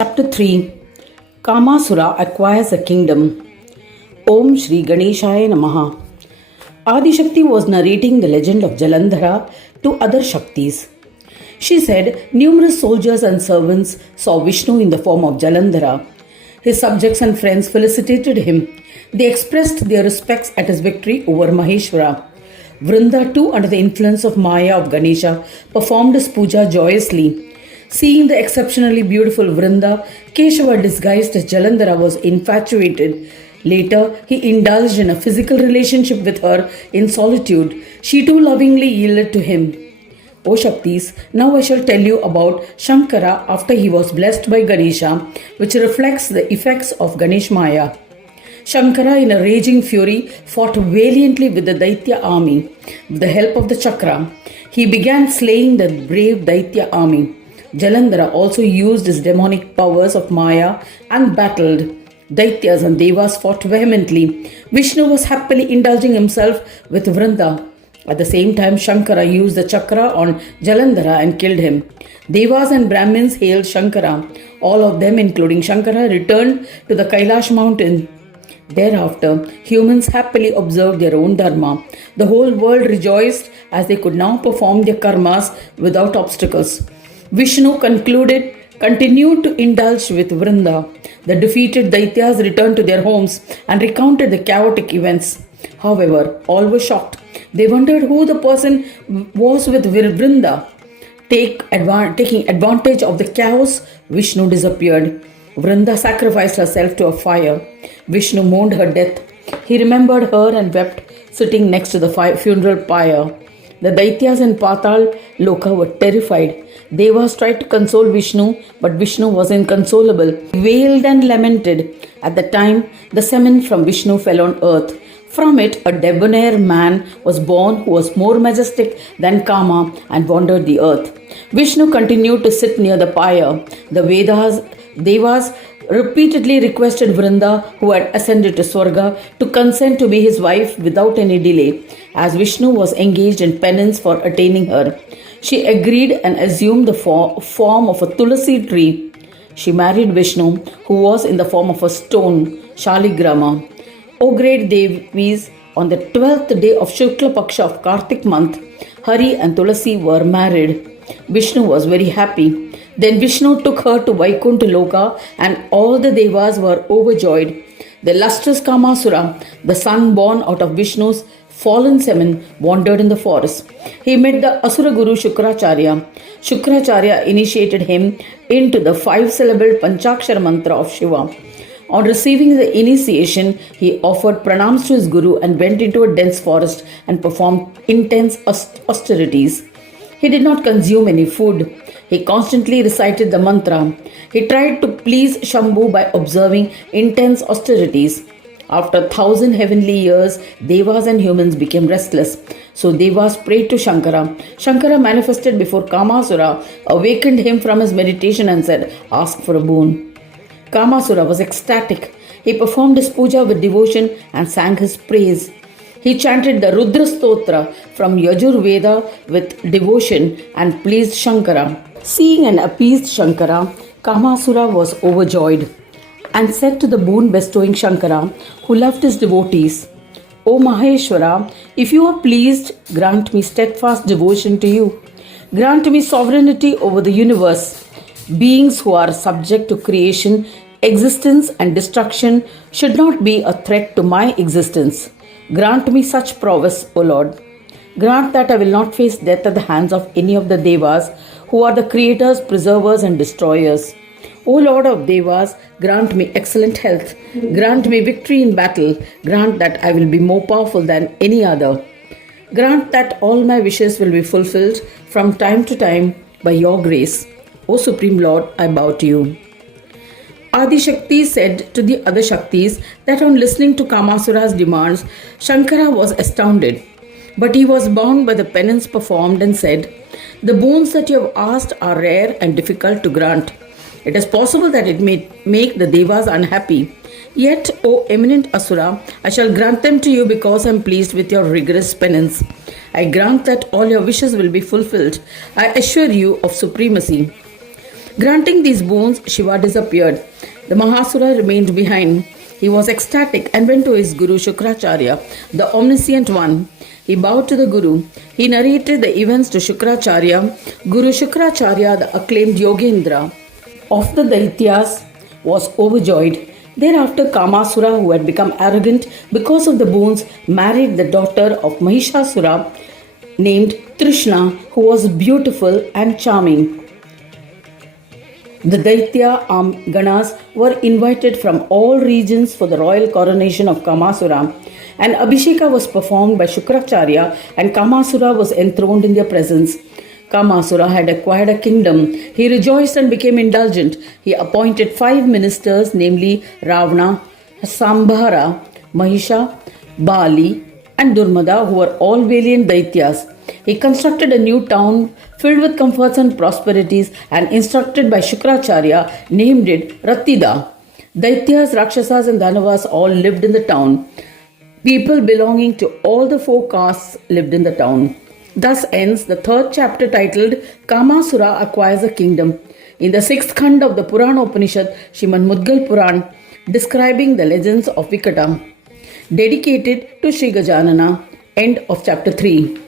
Chapter 3 Kamasura acquires a kingdom. Om Shri Ganeshaya Namaha. Adishakti was narrating the legend of Jalandhara to other Shaktis. She said numerous soldiers and servants saw Vishnu in the form of Jalandhara. His subjects and friends felicitated him. They expressed their respects at his victory over Maheshwara. Vrinda, too, under the influence of Maya of Ganesha, performed his puja joyously. Seeing the exceptionally beautiful Vrinda, Keshava, disguised as Jalandhara, was infatuated. Later, he indulged in a physical relationship with her in solitude. She too lovingly yielded to him. O Shaktis, now I shall tell you about Shankara after he was blessed by Ganesha, which reflects the effects of Ganesh Maya. Shankara, in a raging fury, fought valiantly with the Daitya army. With the help of the chakra, he began slaying the brave Daitya army. Jalandhara also used his demonic powers of Maya and battled. Daityas and Devas fought vehemently. Vishnu was happily indulging himself with Vrinda. At the same time, Shankara used the chakra on Jalandhara and killed him. Devas and Brahmins hailed Shankara. All of them, including Shankara, returned to the Kailash mountain. Thereafter, humans happily observed their own Dharma. The whole world rejoiced as they could now perform their karmas without obstacles. Vishnu continued to indulge with Vrinda. The defeated Daityas returned to their homes and recounted the chaotic events. However, all were shocked. They wondered who the person was with Vrinda. Taking advantage of the chaos, Vishnu disappeared. Vrinda sacrificed herself to a fire. Vishnu mourned her death. He remembered her and wept, sitting next to the funeral pyre. The Daityas in Patal Loka were terrified. Devas tried to console Vishnu, but Vishnu was inconsolable. He wailed and lamented. At the time, the semen from Vishnu fell on earth. From it, a debonair man was born who was more majestic than Kama and wandered the earth. Vishnu continued to sit near the pyre. The Devas repeatedly requested Vrinda, who had ascended to Swarga, to consent to be his wife without any delay, as Vishnu was engaged in penance for attaining her. She agreed and assumed the form of a tulasi tree. She married Vishnu, who was in the form of a stone, Shaligrama. O great Devis, on the 12th day of Shukla Paksha of Kartik month, Hari and Tulasi were married. Vishnu was very happy. Then Vishnu took her to Vaikuntha Loka and all the Devas were overjoyed. The lustrous Kamasura, the son born out of Vishnu's fallen semen, wandered in the forest. He met the Asura Guru Shukracharya. Shukracharya initiated him into the 5-syllabled Panchakshara mantra of Shiva. On receiving the initiation, he offered pranams to his guru and went into a dense forest and performed intense austerities. He did not consume any food. He constantly recited the mantra. He tried to please Shambhu by observing intense austerities. After 1,000 heavenly years, Devas and humans became restless. So Devas prayed to Shankara. Shankara manifested before Kamasura, awakened him from his meditation and said, "Ask for a boon." Kamasura was ecstatic. He performed his puja with devotion and sang his praise. He chanted the Rudra Stotra from Yajur Veda with devotion and pleased Shankara. Seeing and appeased Shankara, Kamasura was overjoyed and said to the boon bestowing Shankara, who loved his devotees, "O Maheshwara, if you are pleased, grant me steadfast devotion to you. Grant me sovereignty over the universe. Beings who are subject to creation, existence and destruction should not be a threat to my existence. Grant me such prowess, O Lord. Grant that I will not face death at the hands of any of the Devas, who are the creators, preservers and destroyers. O Lord of Devas, grant me excellent health. Grant me victory in battle. Grant that I will be more powerful than any other. Grant that all my wishes will be fulfilled from time to time by your grace. O Supreme Lord, I bow to you." Adi Shakti said to the other Shaktis that on listening to Kamasura's demands, Shankara was astounded. But he was bound by the penance performed and said, "The boons that you have asked are rare and difficult to grant. It is possible that it may make the Devas unhappy. Yet, O eminent Asura, I shall grant them to you because I am pleased with your rigorous penance. I grant that all your wishes will be fulfilled. I assure you of supremacy." Granting these boons, Shiva disappeared. The Mahasura remained behind. He was ecstatic and went to his Guru Shukracharya, the omniscient one. He bowed to the Guru. He narrated the events to Shukracharya. Guru Shukracharya, the acclaimed Yogendra of the Daityas, was overjoyed. Thereafter, Kamasura, who had become arrogant because of the boons, married the daughter of Mahishasura named Trishna, who was beautiful and charming. The Daitya Ganas were invited from all regions for the royal coronation of Kamasura, and Abhisheka was performed by Shukracharya, and Kamasura was enthroned in their presence. Kamasura had acquired a kingdom. He rejoiced and became indulgent. He appointed 5 ministers, namely Ravana, Sambhara, Mahisha, Bali, and Durmada, who were all valiant Daityas. He constructed a new town filled with comforts and prosperities, and instructed by Shukracharya, named it Ratida. Daityas, Rakshasas, and Dhanavas all lived in the town. People belonging to all the 4 castes lived in the town. Thus ends the 3rd chapter titled Kamasura Acquires a Kingdom. In the 6th Khand of the Purana Upanishad, Srimad Mudgal Puran, describing the legends of Vikata. Dedicated to Sri Gajanana. End of chapter 3.